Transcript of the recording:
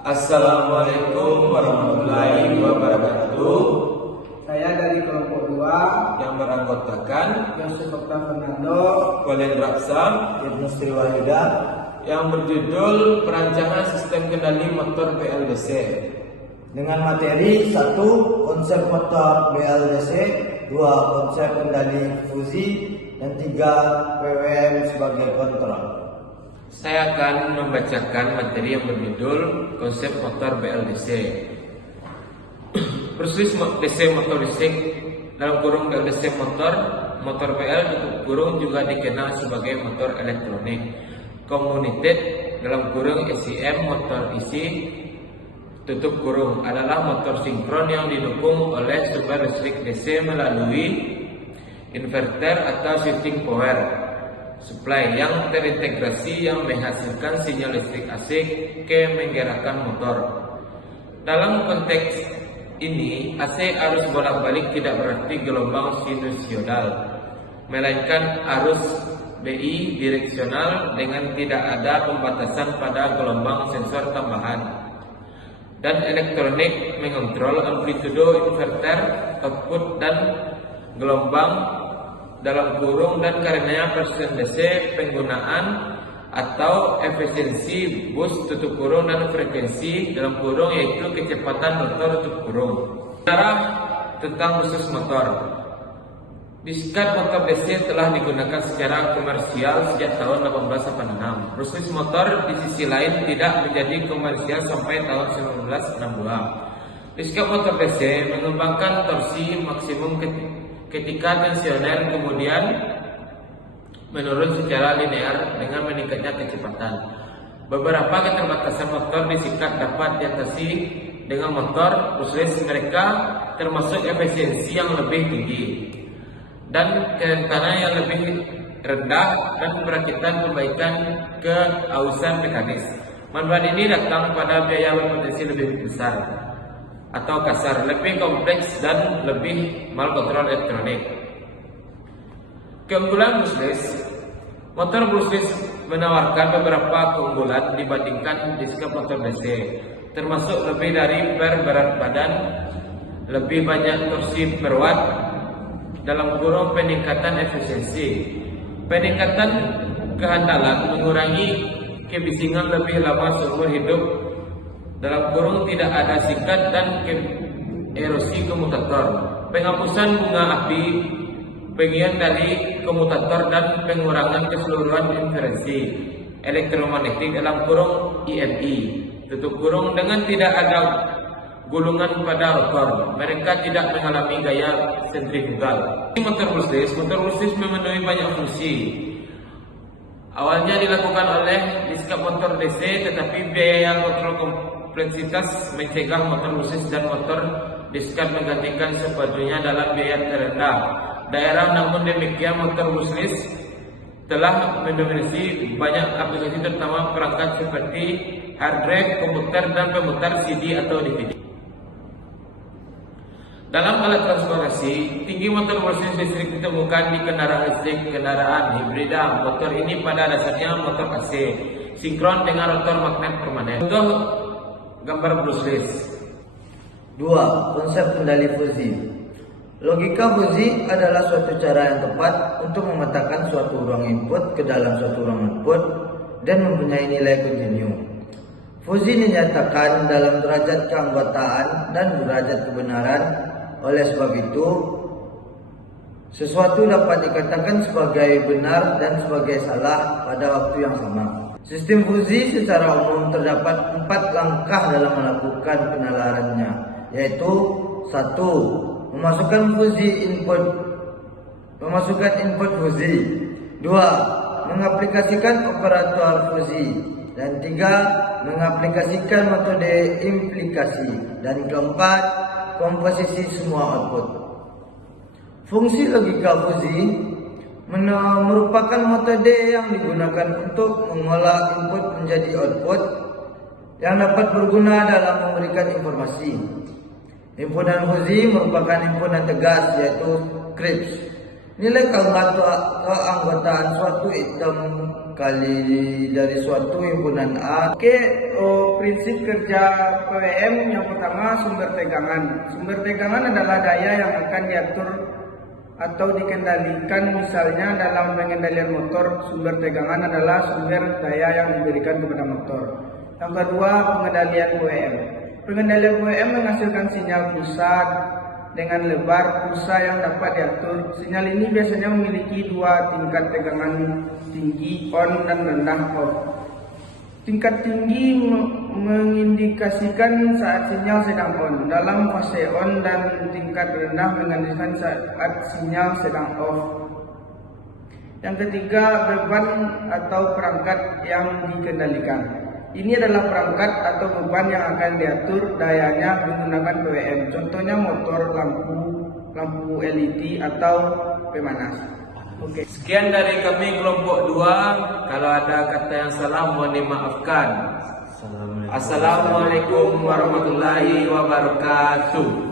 Assalamualaikum warahmatullahi wabarakatuh. Saya dari kelompok 2 yang beranggotakan Yosef Oktav Fernando, Walid Rapsam, Ibnu Sri Wahidah, yang berjudul Perancangan Sistem Kendali Motor BLDC dengan materi 1. Konsep motor BLDC, 2. Konsep kendali fuzi, dan 3. PWM sebagai kontrol. Saya akan membacakan materi yang berjudul Konsep Motor BLDC. Persis DC motor listrik dalam kurung BLDC motor BL tutup kurung juga dikenal sebagai motor elektronik. Commuted dalam kurung SIM motor isi tutup kurung adalah motor sinkron yang didukung oleh sumber listrik DC melalui inverter atau shifting power supply yang terintegrasi yang menghasilkan sinyal listrik AC ke menggerakkan motor. Dalam konteks ini, AC arus bolak-balik tidak berarti gelombang sinusoidal, melainkan arus BI direksional dengan tidak ada pembatasan pada gelombang sensor tambahan. Dan elektronik mengontrol amplitudo inverter, output dan gelombang dalam kurung, dan karenanya persentase penggunaan atau efisiensi bus tutup kurung dan frekuensi dalam kurung, yaitu kecepatan motor tutup kurung. Cara tentang khusus motor. Diskat motor DC telah digunakan secara komersial sejak tahun 1886. Khusus motor di sisi lain tidak menjadi komersial sampai tahun 1962. Diskat motor DC mengembangkan torsi maksimum ketika tensioner kemudian menurun secara linear dengan meningkatnya kecepatan. Beberapa keterbatasan motor disikat dapat diatasi dengan motor khusus mereka, termasuk efisiensi yang lebih tinggi dan kerentanan yang lebih rendah dan perakitan perbaikan keausan mekanis. Manfaat ini datang pada biaya berpotensi lebih besar atau kasar, lebih kompleks dan lebih malkontrol elektronik. Keunggulan brushless. Motor brushless menawarkan beberapa keunggulan dibandingkan disket motor DC, termasuk lebih dari per berat badan, lebih banyak torsi per watt, dalam kurung peningkatan efisiensi, peningkatan kehandalan, mengurangi kebisingan lebih lama seumur hidup, dalam kurung tidak ada sikat dan erosi komutator, penghapusan bunga api, bagian dari komutator dan pengurangan keseluruhan interferensi elektromagnetik dalam kurung IMI tutup kurung dengan tidak ada gulungan pada rotor. Mereka tidak mengalami gaya sentrifugal. Motor brushless memenuhi banyak fungsi. Awalnya dilakukan oleh disket motor DC, tetapi biaya kontrol kompleksitas mencegah motor brushless dan motor disket menggantikan sepenuhnya dalam biaya terendah daerah. Namun demikian, motor brushless telah mendominasi banyak aplikasi, terutama perangkat seperti hard drive, komputer, dan pemutar CD atau DVD. Dalam alat transportasi, tinggi motor brushless listrik ditemukan di kendaraan listrik, kendaraan hibrida. Motor ini pada dasarnya motor AC sinkron dengan rotor magnet permanen. Contoh gambar brushless. 2. Konsep kendali fuzi. Logika fuzi adalah suatu cara yang tepat untuk memetakan suatu ruang input ke dalam suatu ruang output dan mempunyai nilai kontinu. Fuzi dinyatakan dalam derajat keanggotaan dan derajat kebenaran. Oleh sebab itu, sesuatu dapat dikatakan sebagai benar dan sebagai salah pada waktu yang sama. Sistem fuzi secara umum terdapat 4 langkah dalam melakukan penalarannya, yaitu 1. Memasukkan input fuzi. 2. Mengaplikasikan operator fuzi. Dan 3. Mengaplikasikan metode implikasi. Dan 4. Komposisi semua output. Fungsi logika fuzi merupakan metode yang digunakan untuk mengolah input menjadi output yang dapat berguna dalam memberikan informasi. Himpunan fuzi merupakan himpunan tegas, yaitu Krebs. Nilai keanggotaan suatu item kali dari suatu himpunan A. prinsip kerja PWM yang pertama sumber tegangan. Sumber tegangan adalah daya yang akan diatur atau dikendalikan. Misalnya dalam pengendalian motor, sumber tegangan adalah sumber daya yang diberikan kepada motor. Yang kedua, pengendalian PWM. Pengendalian PWM menghasilkan sinyal pusat dengan lebar pulsa yang dapat diatur. Sinyal ini biasanya memiliki dua tingkat tegangan, tinggi on dan rendah off. Tingkat tinggi mengindikasikan saat sinyal sedang on dalam fase on, dan tingkat rendah mengindikasikan saat sinyal sedang off. Yang ketiga, beban atau perangkat yang dikendalikan. Ini adalah perangkat atau beban yang akan diatur dayanya menggunakan PWM. Contohnya motor, lampu LED atau pemanas. Oke. Sekian dari kami kelompok 2. Kalau ada kata yang salah mohon dimaafkan. Assalamualaikum warahmatullahi wabarakatuh.